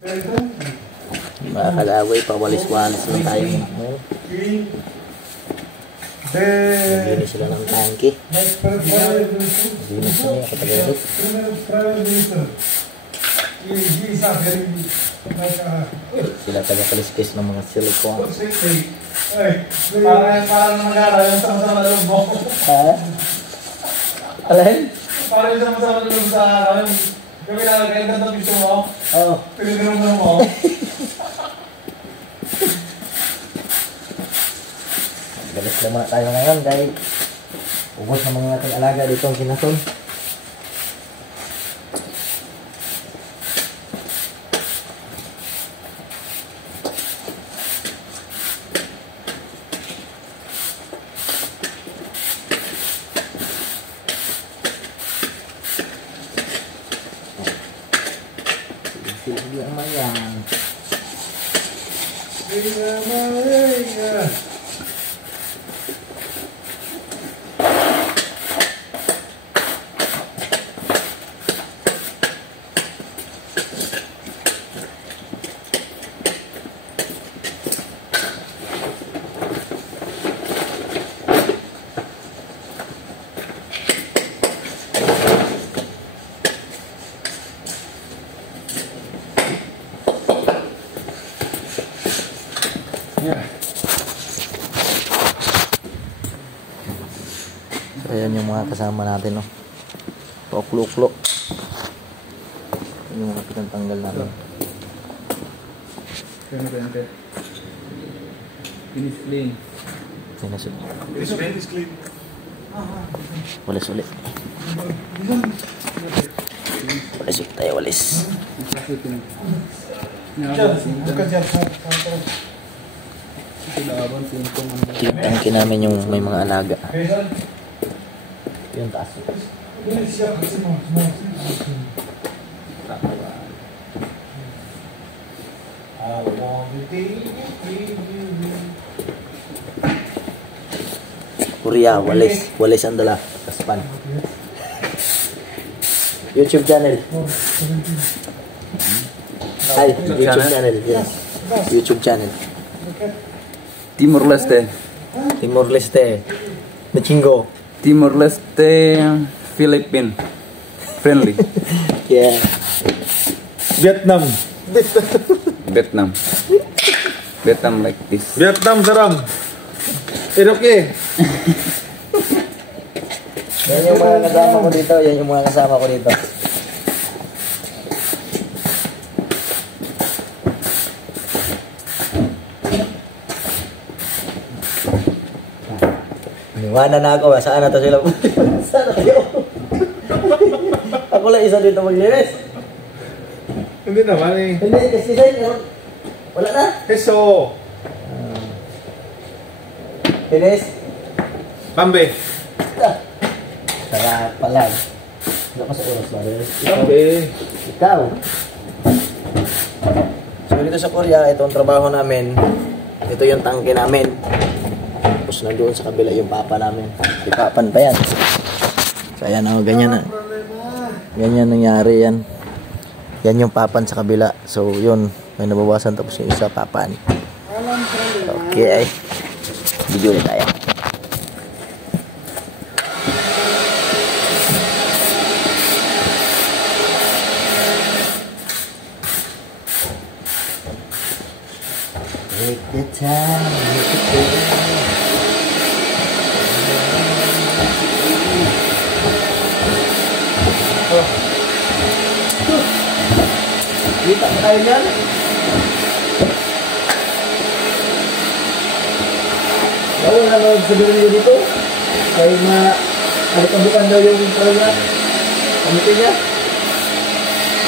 Mga kalaway, pawalis-walis lang tayo. Naglinis sila ng tangke. Naglinis sila katagalit. Sila taga-kaliskis ng mga silikon. Parang mag-aaral yung sama-sama loob mo. Ha? Alin? Parang yung sama-sama loob sa akin. Kami nalagay ang ganda picture mo. Oo. Pinagdurong mo. Galis lang muna tayo ngayon dahil ubos na mga ating alaga dito ang kinason. Sige naman yan. So, ayan yung mga kasama natin, no? Oklo-oklo. Yung mga pinantanggal natin. Finish clean. Finish clean. Walis ulit. Walis ulit tayo, walis. Tangke namin yung may mga alaga. Yung taas. Korea, walis ang dala. Kaspan. YouTube channel. Ay, YouTube channel. Yes. YouTube channel. Timor-Leste. Timor-Leste. Machingo. Timor-Leste, Philippine. Friendly. Yeah. Vietnam. Vietnam. Vietnam like this. Vietnam saram. Okay. Yan yung mga kasama ko dito. Yan yung mga kasama ko dito. Niwanan na ako. Saan na to sila? Saan na kayo? Ako lang isa dito maglinis. Hindi naman eh. Hindi, kasi sa'yo. Wala na. Eso. Finish? Bambe. Sarap pala. Hindi ako sa oras ba? Bambe. Ikaw. So dito sa Korea, ito ang trabaho namin. Ito yung tangke namin. Tapos nandoon sa kabila yung papa namin. Pipapan pa yan. So ayan o, ganyan na. Ganyan nangyari yan. Yan yung papan sa kabila. So yun, may nabawasan tapos yung isa papan. Okay ay. Video ulit tayo. Take the time, take the time. Kita ba tayo yan? Bawal na magsabihin nyo dito. Kaya alikabukan daw yung kamitin niya.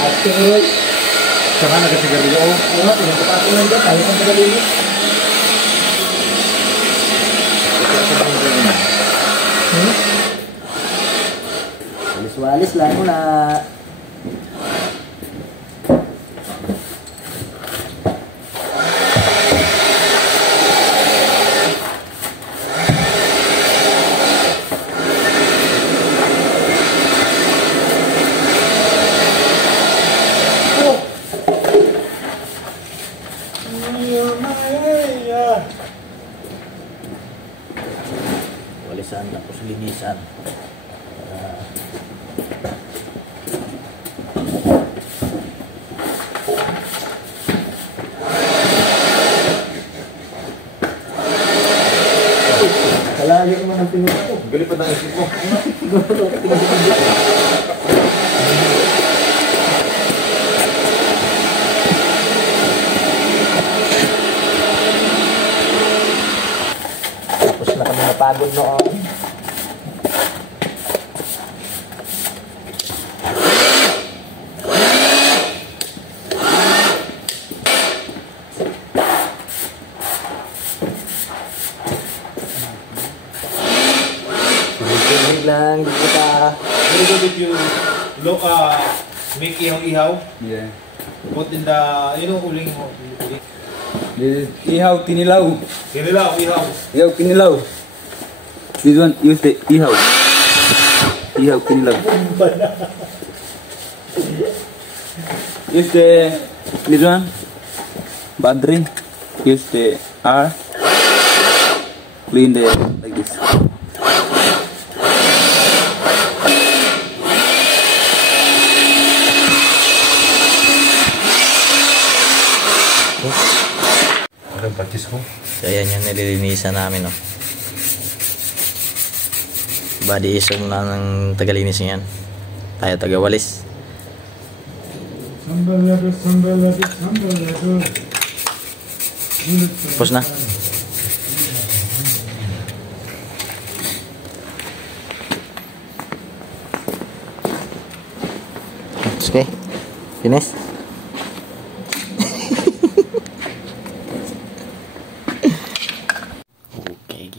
At siguro Saka nagasigarilyo. oo, pinagpapasok lang dyan. Tayo kang tagalinis. Walis-walis lang muna. linisan. Kalayo naman ang pinunta ko. Gali pa ng isip mo. Tapos na kami napagod noon. Sige lang, di kita. Very good if you look, make ihaw-ihaw. Yeah. Put in the, uling. This is ihaw tinilaw. Kinilaw, ihaw. Ihaw tinilaw. This one use the ihaw. Ihaw tinilaw. Use the this one. Badri. Use the R. Clean the like this. Ang patis ko. So ayan yung nililinisan namin, oh. Body isong na ng tagalinis niyan. Tayo tagawalis. Tapos na. Okay. Finish.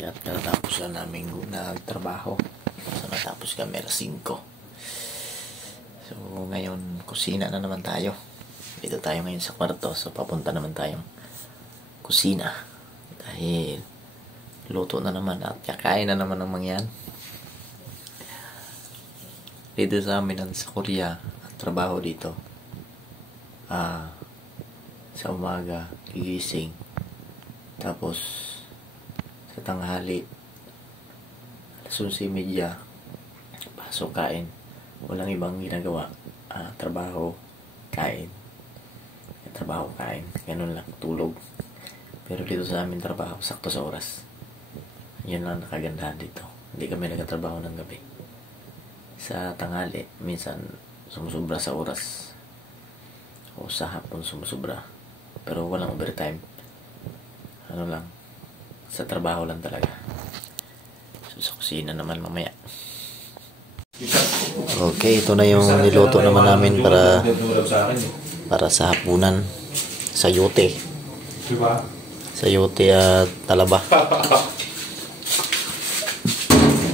At katapos na namin nagtrabaho. So natapos kami alas 5. So ngayon kusina na naman tayo. Dito tayo ngayon sa kwarto. So papunta naman tayong kusina. Dahil luto na naman at kakain na naman ng mga yan. Dito sa amin sa Korea at trabaho dito. Sa umaga gigising. Tapos sa tanghali, alas 11:30, pasok, kain. Walang ibang ginagawa. Trabaho, kain. Trabaho, kain. Ganun lang, tulog. Pero dito sa amin trabaho, sakto sa oras. Yun lang nakagandahan dito. Hindi kami nagtatrabaho ng gabi. Sa tanghali, minsan sumusubra sa oras. O sa hapon sumusubra. Pero walang overtime. Ano lang, sa trabaho lang talaga. So, sa kusina naman mamaya. Okay, ito na yung niluto naman namin para sa hapunan. Sayote. Diba? Sayote at talaba.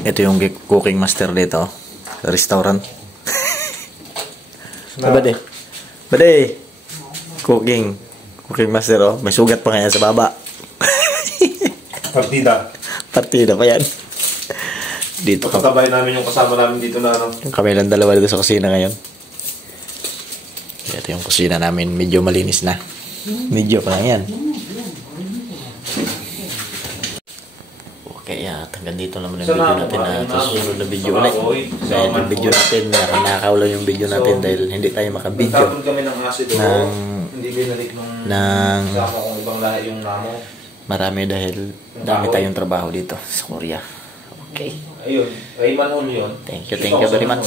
Ito yung cooking master dito sa restaurant. Bade. Bade. Cooking master, oh. May sugat pa kaya sa baba. Partida pa yan. Dito katabay namin yung kasama namin dito na ano. Yung kami lang dalawa dito sa kusina ngayon. Ito yung kusina namin. Medyo malinis na. Medyo pa lang yan. Okay, hanggang dito naman yung video natin na susunod na video ulit. Dahil yung video natin, nakakaw lang yung video natin dahil hindi tayo makabidyo ng ibang lahi yung namo. Marami dahil dami tayong trabaho dito sa Korea. Okay. Ayun, ay manhol yun. Thank you very much.